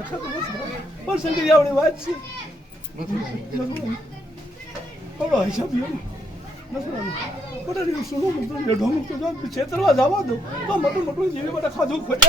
પણ શંકરી આવડી વાત છે થોડો હિસાબ યો નથી સુનો મૂકતો લેઢો મૂકતો જો છેતરવા જવા દો તો મોટું મોટું જેવી બધા ખાધું ખોટે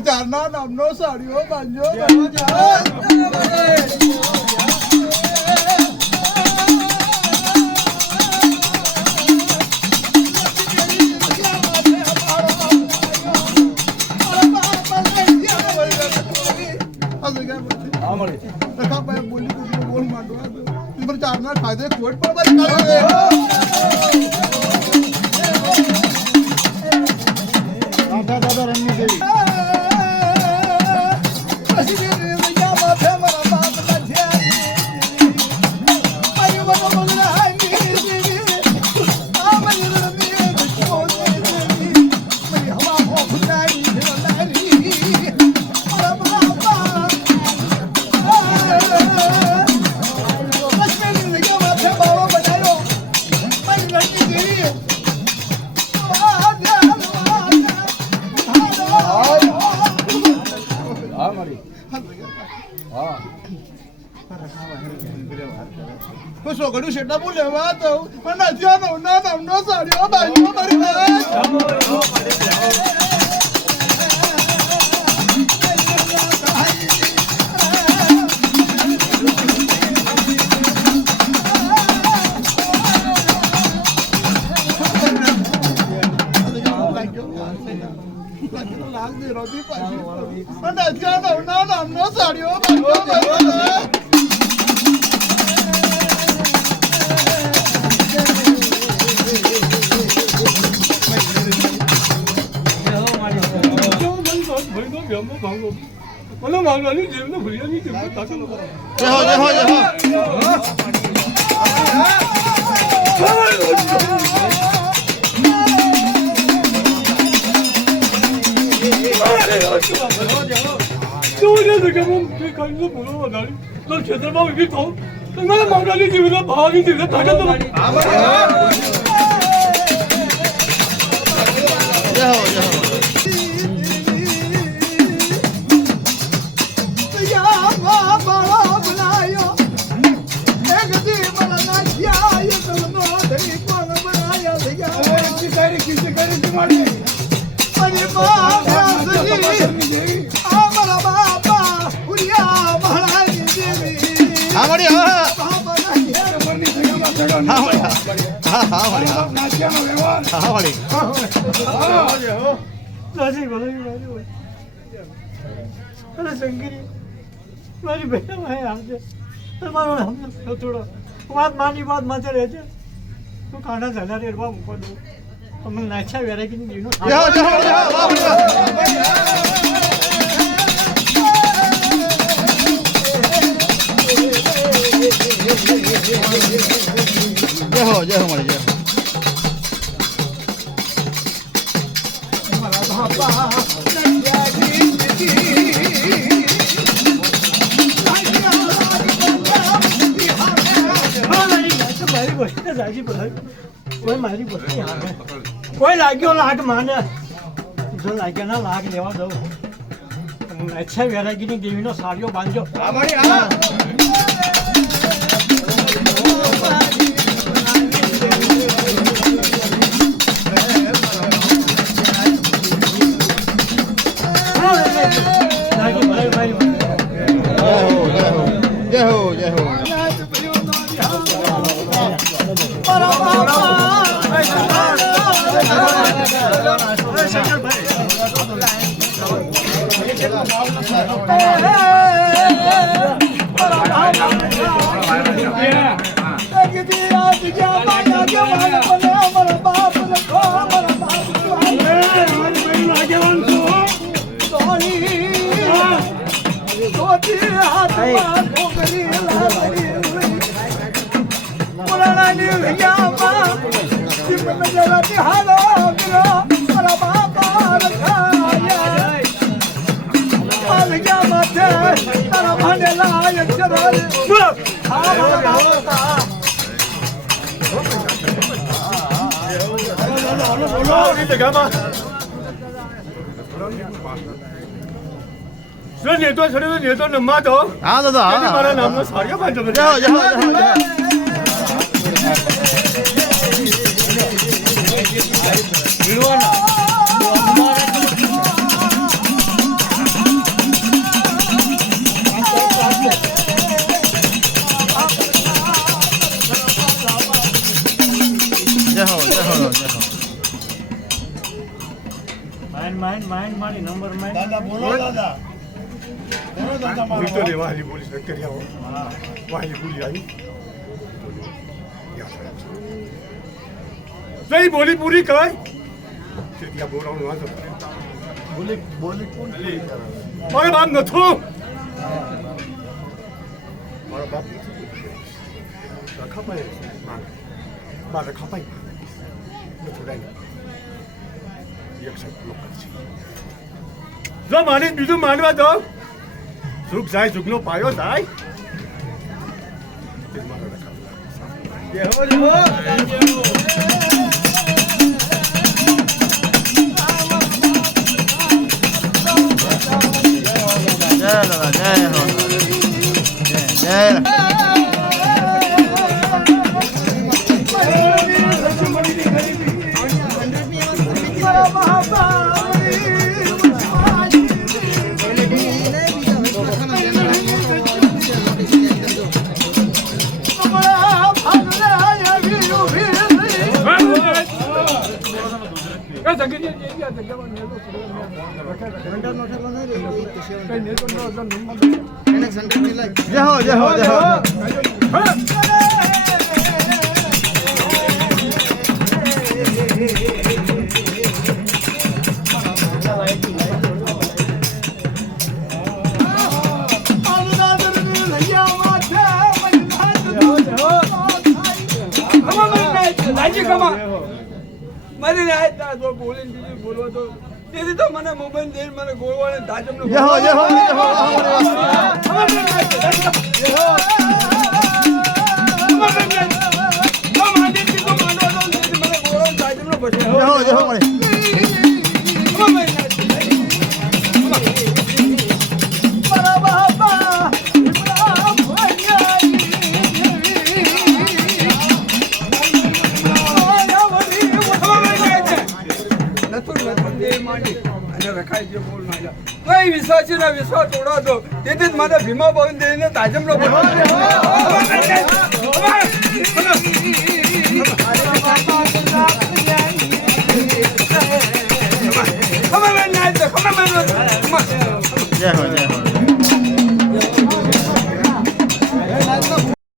ચારના નામનો સાડીઓ બાંધો ચારના ફાયદે કોટ પણ દાદા રણની દેવી ઘડું શેટા બોલે વાત અને અત્યારનો ના નામનો સાડીઓ બાજુ મારી અને અત્યારનો ના નામનો સાડીઓ મને મારવાની જેમને ભૂલિયાની જેમને તાકાત ક્ષેત્રમાં વિવિધ થાઉં મને મારવાની જેવી ભાવાની જેવી તાકાત મારી બહેન આવશે તમારો થોડો વાત માની વાત માથે રહે છે તું કાંડા ઝાલા રેડવા મૂકો દઉં તમને નાચ્યા વેરાયટીની દીનો જય હો મળે જય રાજી ભાઈ કોઈ મારી વસ્તી હારે કોઈ લાગ્યો લાગ માને જો લાગ્યો ના લાગ લેવા દઉં અચ્છા વેરાગીની દેવીનો સાડીઓ બાંધજો જય હો જય હો હા દાદા મારા નામનો સાડીઓ બાંધો જય હો જય હો માઇન્ડ મારી નંબર માઇન્ડ દાદા બોલો દાદા બોલી વાહલી બોલી શંકર આવો વાહલી બોલી આવી નહીં બોલી પૂરી કરાય ત્યાં બોલાવવાનું વાંધો બોલી બોલી મારા બાપ નથું મારા બાપ ખપાય મારે ખપાય નથું જો માની બીજું માનવા દો સુખ જાય સુખનો પાયો થાય જય દાદા જય હો જય જય હો જય હો જય હો બોલવા તો તેથી તો મને મોબાઈલ દે મને ગોળવાને દાજમનો જય હો જય હો જય હો જય હો જય હો વિશ્વાસ વિશ્વાસ તોડાતો તેથી મને ભીમા પવન દઈને તાજમનો જય હો જય